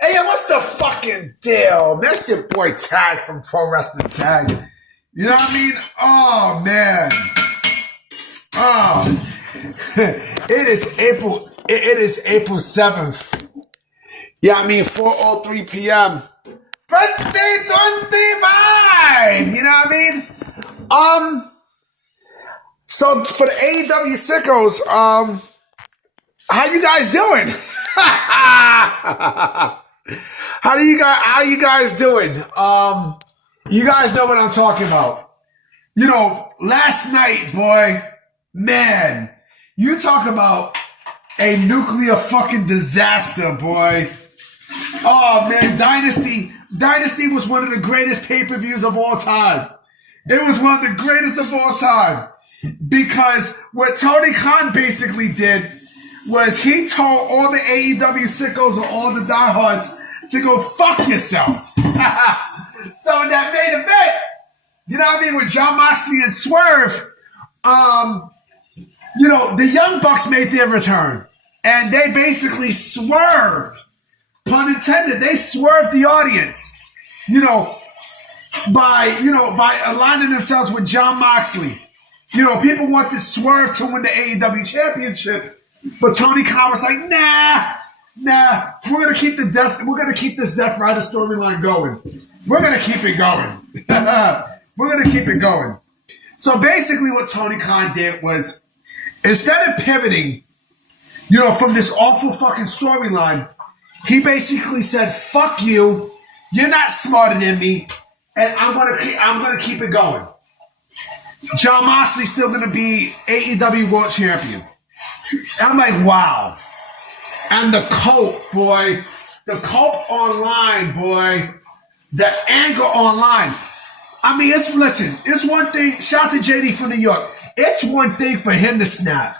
Hey, what's the fucking deal? That's your boy Tag from Pro Wrestling Tag. You know what I mean? Oh, man. Oh. It is April 7th. Yeah, I mean, 4:03 p.m. Birthday 25! You know what I mean? So for the AEW sickos, how you guys doing? How you guys doing? You guys know what I'm talking about. You know, last night, boy, man, you talk about a nuclear fucking disaster, boy. Oh man, Dynasty was one of the greatest pay-per-views of all time. It was one of the greatest of all time. Because what Tony Khan basically did was he told all the AEW sickos or all the diehards to go fuck yourself. So in that main event, you know what I mean, with Jon Moxley and Swerve, you know, the Young Bucks made their return. And they basically swerved, pun intended, they swerved the audience, by aligning themselves with Jon Moxley. You know, people wanted Swerve to win the AEW championship, but Tony Khan was like, nah, we're gonna keep this Death Rider storyline going. We're gonna keep it going. We're gonna keep it going. So basically what Tony Khan did was, instead of pivoting, from this awful fucking storyline, he basically said, fuck you, you're not smarter than me, and I'm gonna keep it going. Jon Moxley's still going to be AEW World Champion. I'm like, wow. And the cult, boy. The cult online, boy. The anger online. I mean, it's one thing. Shout out to JD from New York. It's one thing for him to snap.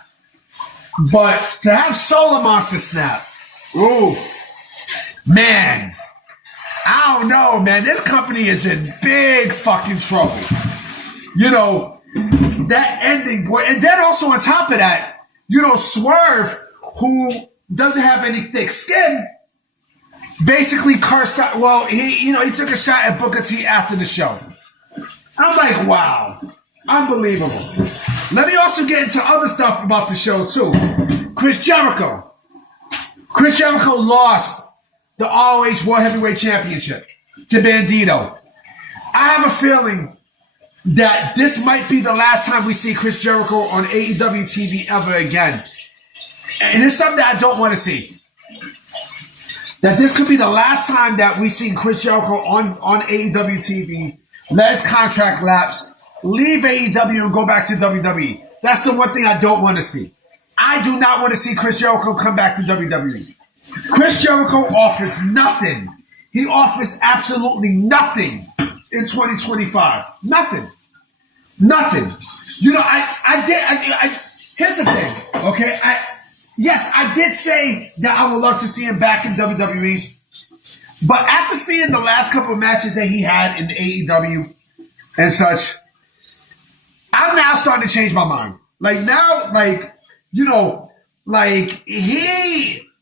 But to have Solar Monster snap, ooh, man. I don't know, man. This company is in big fucking trouble. That ending, boy. And then also on top of that, Swerve, who doesn't have any thick skin, basically cursed out. Well, he took a shot at Booker T after the show. I'm like, wow. Unbelievable. Let me also get into other stuff about the show, too. Chris Jericho. Chris Jericho lost the ROH World Heavyweight Championship to Bandido. I have a feeling that this might be the last time we see Chris Jericho on AEW TV ever again. And it's something that I don't want to see. That this could be the last time that we see Chris Jericho on AEW TV, let his contract lapse, leave AEW and go back to WWE. That's the one thing I don't want to see. I do not want to see Chris Jericho come back to WWE. Chris Jericho offers nothing. He offers absolutely nothing in 2025. Nothing. Here's the thing, okay? I did say that I would love to see him back in WWE, but after seeing the last couple of matches that he had in the AEW and such, I'm now starting to change my mind.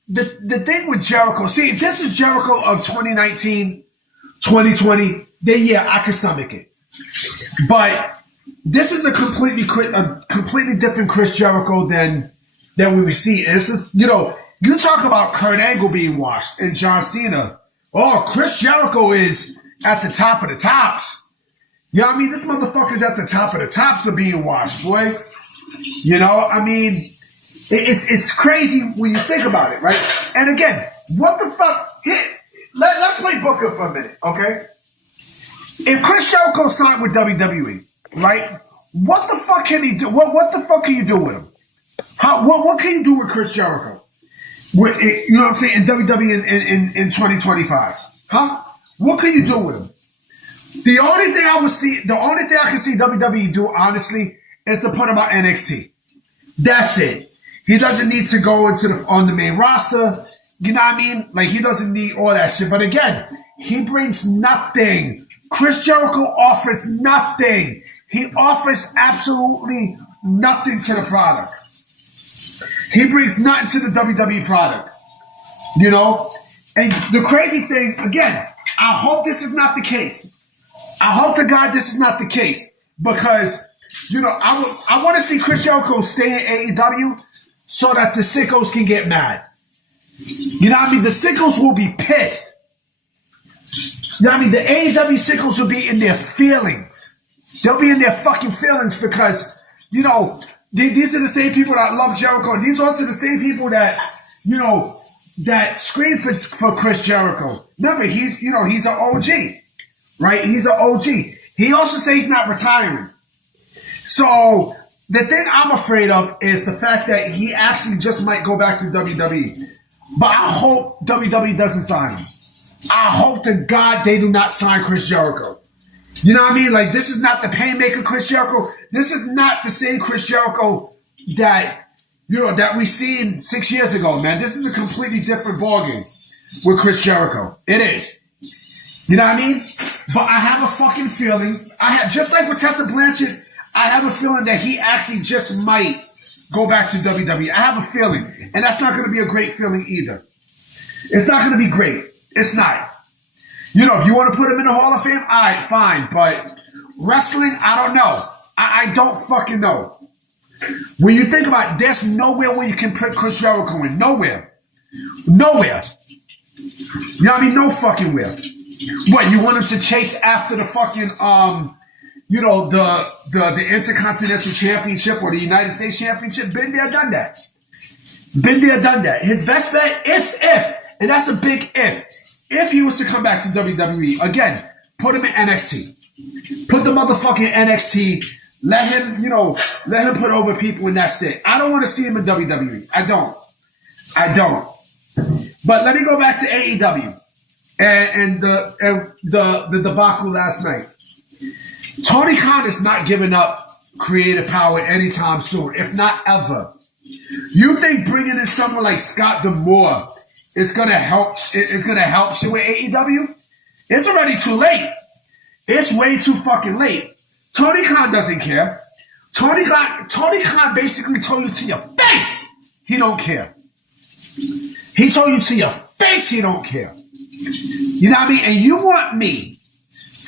The thing with Jericho, see, if this is Jericho of 2019, 2020, then yeah, I can stomach it. But this is a completely different Chris Jericho than we see. And this is, you talk about Kurt Angle being washed and John Cena. Oh, Chris Jericho is at the top of the tops. You know what I mean? This motherfucker's at the top of the tops of being washed, boy. It's crazy when you think about it, right? And again, what the fuck? Let's play Booker for a minute, okay? If Chris Jericho signed with WWE, right? What the fuck can he do? What the fuck can you do with him? What can you do with Chris Jericho? You know what I'm saying? In WWE in 2025. Huh? What can you do with him? The only thing I can see WWE do, honestly, is to put him on NXT. That's it. He doesn't need to go on the main roster. You know what I mean? Like, he doesn't need all that shit. But again, he brings nothing. Chris Jericho offers nothing. He offers absolutely nothing to the product. He brings nothing to the WWE product. You know? And the crazy thing, again, I hope this is not the case. I hope to God this is not the case. Because, you know, I want to see Chris Jericho stay in AEW so that the sickos can get mad. You know what I mean? The sickos will be pissed. You know what I mean? The AEW sickos will be in their feelings. They'll be in their fucking feelings because, you know, these are the same people that love Jericho. And these are also the same people that, you know, that scream for Chris Jericho. Remember, he's an OG, right? He's an OG. He also says he's not retiring. So the thing I'm afraid of is the fact that he actually just might go back to WWE. But I hope WWE doesn't sign him. I hope to God they do not sign Chris Jericho. You know what I mean? Like, this is not the Painmaker Chris Jericho. This is not the same Chris Jericho that, you know, that we seen 6 years ago, man. This is a completely different ballgame with Chris Jericho. It is. You know what I mean? But I have a fucking feeling, just like with Tessa Blanchard, I have a feeling that he actually just might go back to WWE. I have a feeling. And that's not going to be a great feeling either. It's not going to be great. It's not. You know, if you want to put him in the Hall of Fame, all right, fine. But wrestling, I don't know. I don't fucking know. When you think about it, there's nowhere where you can put Chris Jericho in. Nowhere. Nowhere. You know what I mean? No fucking where. What, you want him to chase after the fucking, you know, the Intercontinental Championship or the United States Championship? Been there, done that. Been there, done that. His best bet, if, and that's a big if he was to come back to WWE, again, put him in NXT. Put the motherfucking NXT. Let him put over people and that's it. I don't want to see him in WWE. I don't. But let me go back to AEW and the debacle last night. Tony Khan is not giving up creative power anytime soon, if not ever. You think bringing in someone like Scott D'Amore is gonna help? Is gonna help shit with AEW? It's already too late. It's way too fucking late. Tony Khan doesn't care. Tony Khan basically told you to your face he don't care. He told you to your face he don't care. You know what I mean? And you want me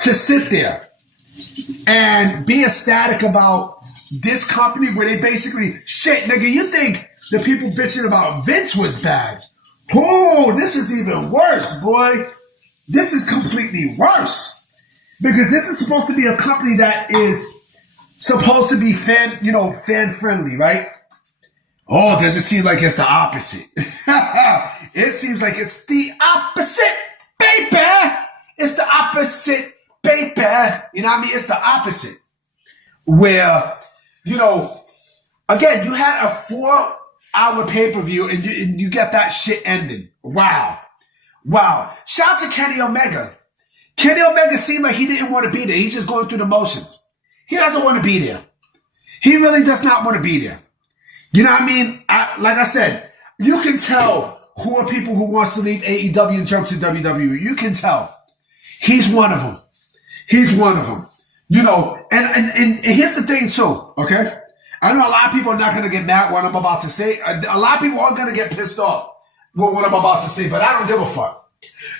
to sit there and be ecstatic about this company where they basically, shit, nigga, you think the people bitching about Vince was bad? Oh, this is even worse, boy. This is completely worse. Because this is supposed to be a company that is supposed to be fan friendly, right? Oh, does it seem like it's the opposite? It seems like it's the opposite, baby. It's the opposite, baby. You know what I mean? It's the opposite. Where, you know, again, you had a 4-hour pay-per-view and you get that shit ending. Wow. Shout out to Kenny Omega. Kenny Omega seemed like he didn't want to be there. He's just going through the motions. He doesn't want to be there. He really does not want to be there. You know what I mean? Like I said, you can tell who are people who wants to leave AEW and jump to WWE. You can tell. He's one of them. You know, and here's the thing too, okay? I know a lot of people are not going to get mad what I'm about to say. A lot of people are going to get pissed off with what I'm about to say, but I don't give a fuck.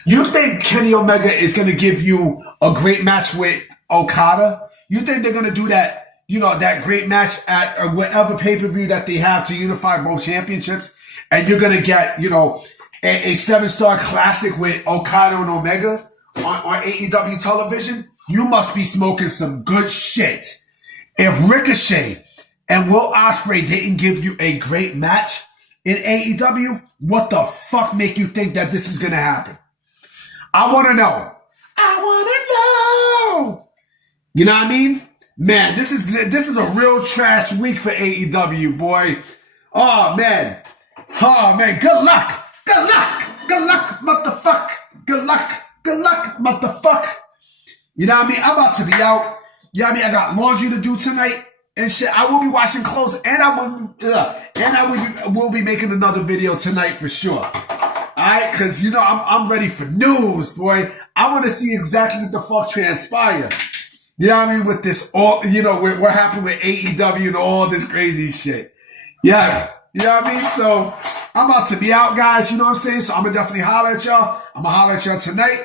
You think Kenny Omega is going to give you a great match with Okada? You think they're going to do that, you know, that great match at whatever pay-per-view that they have to unify both championships? And you're going to get, you know, a 7-star classic with Okada and Omega on AEW television? You must be smoking some good shit. If Ricochet and Will Ospreay didn't give you a great match in AEW, what the fuck make you think that this is going to happen? I want to know. You know what I mean? Man, this is a real trash week for AEW, boy. Oh, man. Good luck, motherfucker. Good luck, motherfucker. You know what I mean? I'm about to be out. You know what I mean? I got laundry to do tonight and shit. I will be washing clothes and I will be making another video tonight for sure. Alright, because you know I'm ready for news, boy. I want to see exactly what the fuck transpire. You know what I mean? With this, all you know, what happened with AEW and all this crazy shit. Yeah. You know what I mean? So I'm about to be out, guys. You know what I'm saying? So I'm going to definitely holler at y'all. I'm going to holler at y'all tonight.